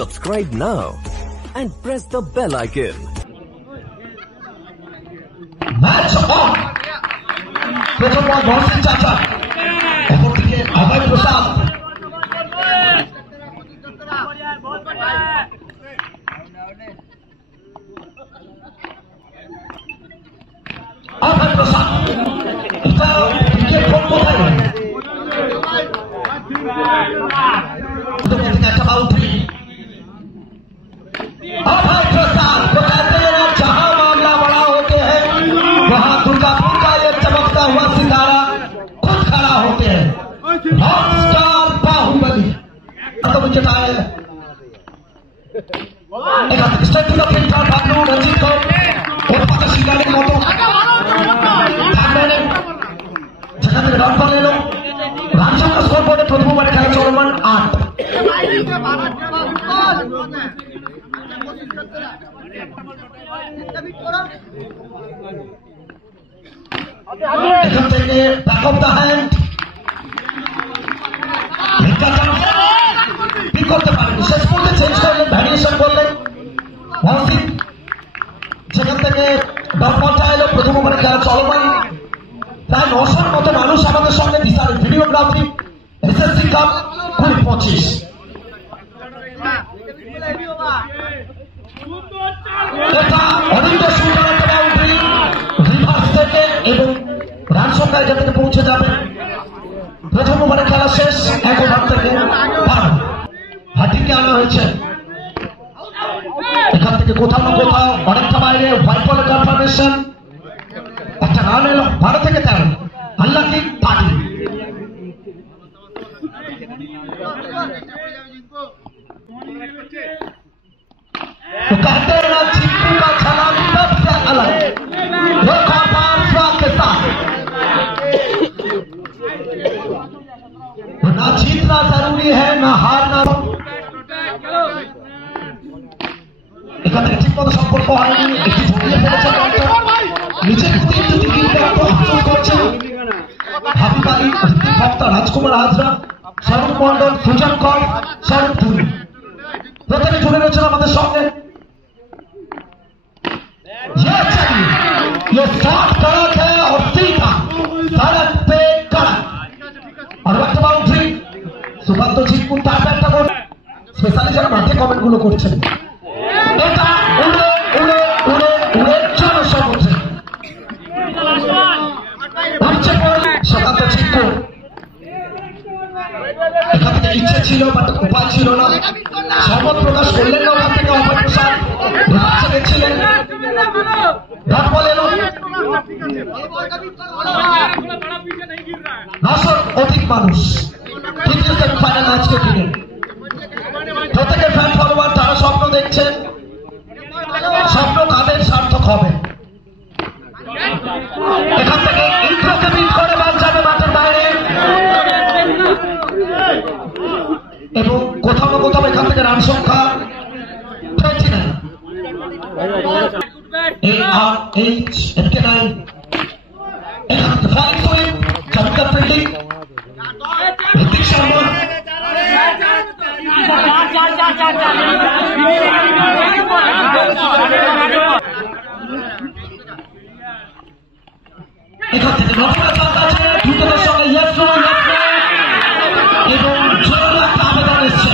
Subscribe now and press the bell icon. Match on. প্রথম বল মহসিন চাচা, অপরদিকে অভয় প্রসাদ। অভয় প্রসাদ এটা ক্রিকেট কোন কোথায় একটা বাউন্ডারি। अभय प्रसाद को कहते हैं जहां मामला बड़ा होते हैं वहां दुर्गापुर का ये चमकता हुआ सितारा खुद खड़ा होते हैं। हॉटस्टार बाहुबली तो विकेट आए state to the field for Babu Ranjit को और पता शिकारे मोटो जगह में रन पर ले लो। रामचंद्र का स्कोर बोर्ड प्रथम ओवर खेला चलमान 8। এখান থেকে ব্যাক অফ দ্য হ্যান্ড ঠিক করতে পারেনি, শেষ মুহূর্তে চেঞ্জ করলেন, ভ্যারিয়েশন করলেন মহসিন। সেখান থেকে ডট বলটা এলো। প্রথম ওভারে খেলা চলমান, প্রায় 900-র মতো মানুষ আমাদের সঙ্গে বিশাল ভিডিওগ্রাফি এসএসসি কাপ 2025। এটা অনেকটা সুন্দর একটা বাউন্ডারি রিভার্স থেকে এবং রান সংখ্যা এটা থেকে পৌঁছে যাবে। প্রথম ওভারে খেলা শেষ, 1 ওভার থেকে 12 হাটিকে আনা হয়েছে। এখান থেকে কোথাও না কোথাও অনেকটা বাইরে হোয়াইট বলের কনফার্মেশন। একটা রান এলো 12 থেকে 13। আল্লাহি পার্টি तो कहते हैं ना चिप्पू का छलांग सबसे अलग, वो स्वाद के साथ। ना जीतना जरूरी है ना हारना। এখানে ঠিক মতো সম্পর্ক হয়নি, একটু ঝুঁকিয়ে ফেলেছে নিজের প্রতি যদি কিনতে আফসোস করছেন হাবিব আলী, ভক্তা, রাজকুমার হাজরা, স্বরূপ মন্ডল, সুজন কর, স্বরূপ ধুরি প্রত্যেকে জুড়ে রয়েছেন আমাদের সঙ্গে। ये शॉट कड़क है और सीधा सड़क पे कड़क। और একটা বাউন্ডারি সুকান্ত ঝিটকুন তার একটা গোল। স্পেশালি যারা মাঠে কমেন্ট গুলো করছেন, এটা উড়ে উড়ে উড়ে উড়ে জনসমুদ্রে উঠছে পড়ে সুকান্ত ঝিটকুন। এখান থেকে ইচ্ছে ছিল বাট উপায় ছিল না, সহমত প্রকাশ করলেন না। ওখান থেকে অভয় প্রসাদ গেছিলেন, ডট বল এলো। 900 অধিক মানুষ তৃতীয় সেমিফাইনাল ম্যাচকে ঘিরে। প্রত্যেকের ফ্যান ফলোয়ার, তারা স্বপ্ন দেখছেন, স্বপ্ন তাদের সার্থক হবে। এখান থেকে ইন্দ্রকে বিট করে বল যাবে মাঠের বাইরে এবং কোথাও না কোথাও এখান থেকে রান সংখ্যা 29। ARH-FK9 এখান থেকে ফ্লাইং সুইপ, চমৎকার ফিল্ডিং ঋতিক শর্মা। এখান থেকে নতুনের সন্তান দ্রুততার সঙ্গে এবং জোরে একটা আবেদন এসছে।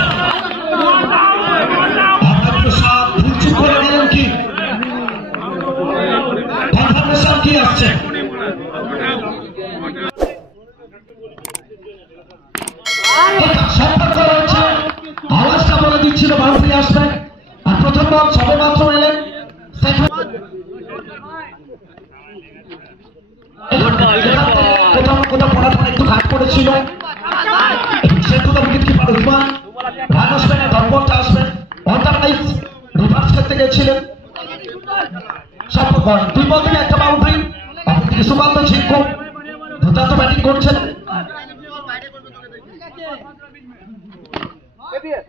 অভয় প্রসাদ ভুলচুপ করে দিলেন কি কনফার্মেশন কি আসছে? সম্পর্ক রয়েছে, আওয়াজটা বলে দিচ্ছিল বাউন্ডারি আসবে। আর প্রথম বল সবে মাত্র এলেন কোথাও কোথাও পড়ার পর একটু ঘাট পড়েছিল। সেহেতু উইকেট কিপার উসমান রান আসবেন, দরবলটা আসবেন, অল্টারনাইজ রিভার্স খেলতে গেছিলেন। সম্পর্ক 2 বল থেকে একটা বাউন্ডারি। অপরদিকে সুকান্ত ঝিটকুন দুর্দান্ত ব্যাটিং করছেন।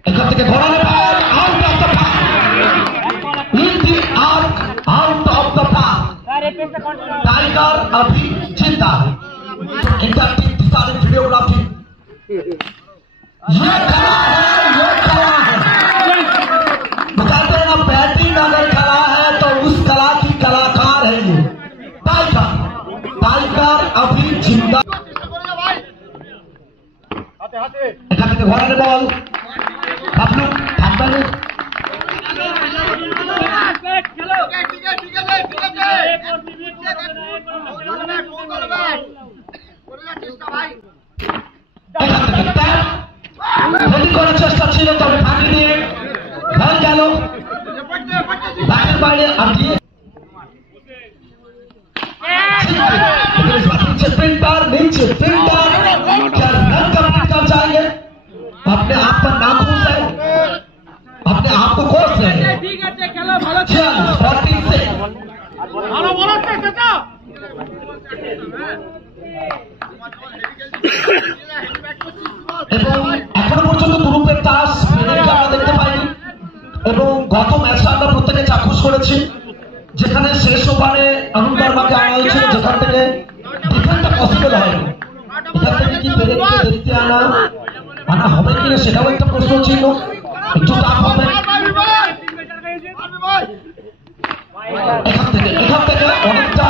এখান থেকে ঘোরানো ball out of the park, in the out of the park. Tiger अभी जिंदा है। इंटरनेट सारे वीडियोग्राफी ये कला है। बताते हैं ना, बैटिंग अगर कला है तो उस कला की कलाकार है ये टाइगर अभी जिंदा। এখান থেকে ঘোরানো বল বাবলু থাকবে করার চেষ্টা ছিল, তবে ফাঁকি দিয়ে বল গেল ব্যাটের বাইরে। আর দিয়ে फिल्टर नीचे फिल्टर क्या रन कंप्लीट कर जाएंगे, अपने आप पर ना खुश है, अपने आप को कोस रहे हैं। 40 से এবং এখনো পর্যন্ত দুরূপের তাস আমরা দেখতে পাইনি। এবং গত ম্যাচটা আমরা প্রত্যেকে চাক্ষুষ করেছি, যেখানে শেষ ওভারে অরুণ বর্মাকে আনা হয়েছিল, যেখান থেকে ডিফেন্সটা পসিবল হয়নি। এখান থেকে কি বেরিয়ে আনা হবে কিনা সেটাও একটা প্রশ্ন ছিল, একটু টাফ হবে। এখান থেকে অনেকটা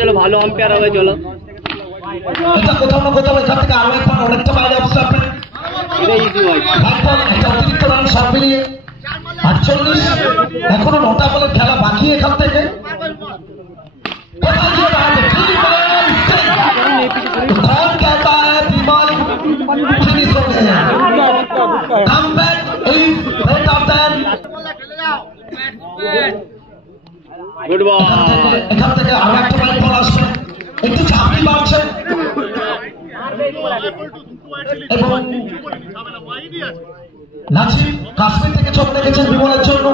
চলো ভালো আম্পায়ার হবে, চলো এটা কোথাও না কোথাও এখান থেকে আরো একবার অনেকটা বাইরে অবস্থান একটা অতিরিক্ত রান সব মিলিয়ে 48। এখনো 9টা বলের খেলা বাকি এখান থেকে। कौन कहता है विमल फिनिश हो गए हैं, comeback is better than good ball. এখান থেকে আরো একটা বাইট বল আসছে, একটু চাপই বাড়ছে এবং নাজিম কাশ্মীর থেকে চোখ রেখেছেন বিমলের জন্য।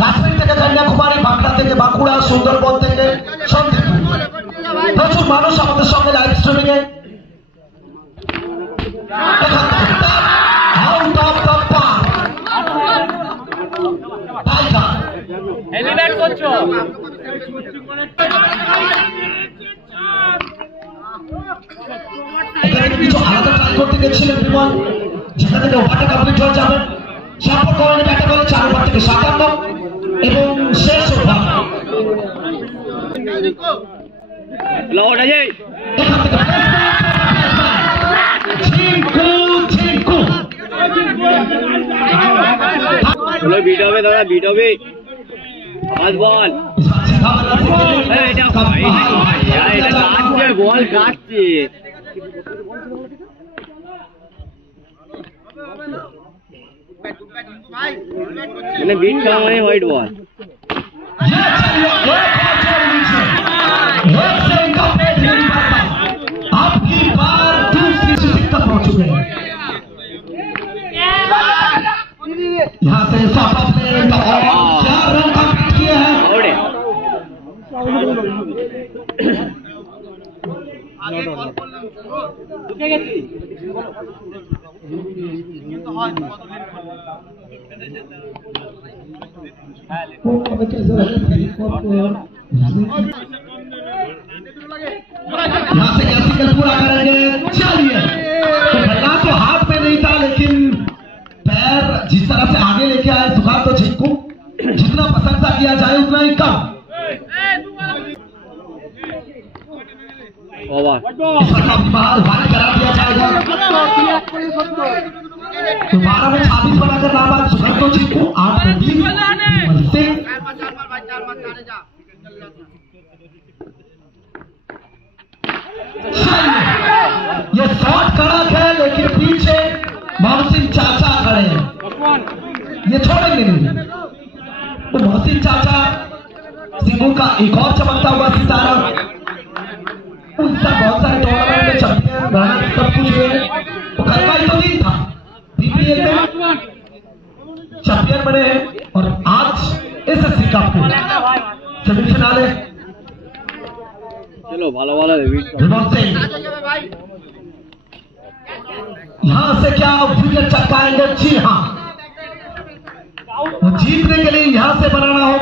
কাশ্মীর থেকে কন্যাকুমারী, বাঁকুড়া থেকে বাঁকুড়া, সুন্দরবন থেকে সন্দ্বীপ, প্রচুর মানুষ আমাদের সঙ্গে live streaming A. Out of the park tiger heavy bat করছো। এখানে কিছু আলাদা ট্রাই করতে গেছিলেন বিমল, যেখান থেকে ওভারটা কমপ্লিট হয়ে যাবে। সাপোর্ট করেন ব্যাটে বলে 4 ওভার থেকে 57 এবং শেষ ওভার। লউট আছে এখান থেকে ঝিঙ্কু চলো বিট হবে, দাদা বিট হবে। আজ বল এটা কাটছে, বল কাটছে। মানে বিট খাওয়া মানে হোয়াইট বল। आपकी बार दूसरी स्थिति तक पहुंच चुके हैं। यहाँ से साफा प्लेयर और 4 रन कंप्लीट किए हैं। यहाँ से कैसी कल पूरा करेंगे, चलिए। तो बल्ला तो हाथ में नहीं था, लेकिन पैर जिस तरह से आगे लेके आए सुखात तो झिंकू, जितना प्रशंसा किया जाए उतना ही कम। बाहर करा दिया जाएगा तो 12 में 26 बनाकर नाम आज सुखात तो झिंकू 8 में 20 ये शॉट कड़क है, लेकिन पीछे मोहसिन चाचा खड़े हैं, ये छोड़ेंगे नहीं। तो मोहसिन चाचा सिंगू का एक और चमकता हुआ सितारा, उनसे बहुत सारे टूर्नामेंट में चैंपियन सब कुछ हुए, तो कल का ही तो दिन था, सेमीफिनाले। चलो ভালো ভালো বিট विनोद सिंह यहां से क्या विकेट चटकाएंगे? जी हाँ, जीतने के लिए यहां से बनाना होगा।